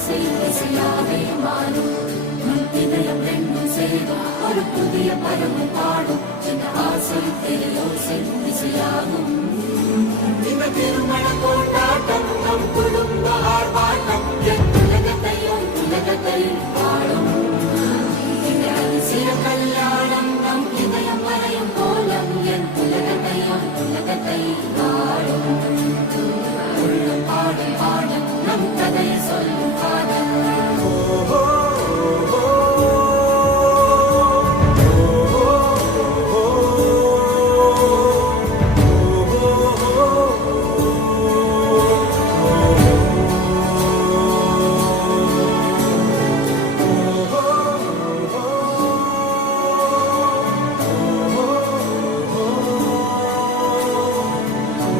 இசை இசையாவே மாறும். இதயம் ரெண்டும் சேரும் ஒரு புதிய பருவம் பாடும். இந்த ஆசை தேயோசை இசையாகும். இந்த திருமண கொண்டாட்டம் நம் குடும்ப ஆர்ப்பாட்டம் என் உலகத்தையும் வாழும். இந்த அதிசய கல்யாணம் நம் இதயம் வரையும் கோலம் என் உலகத்தையும் வாழும்.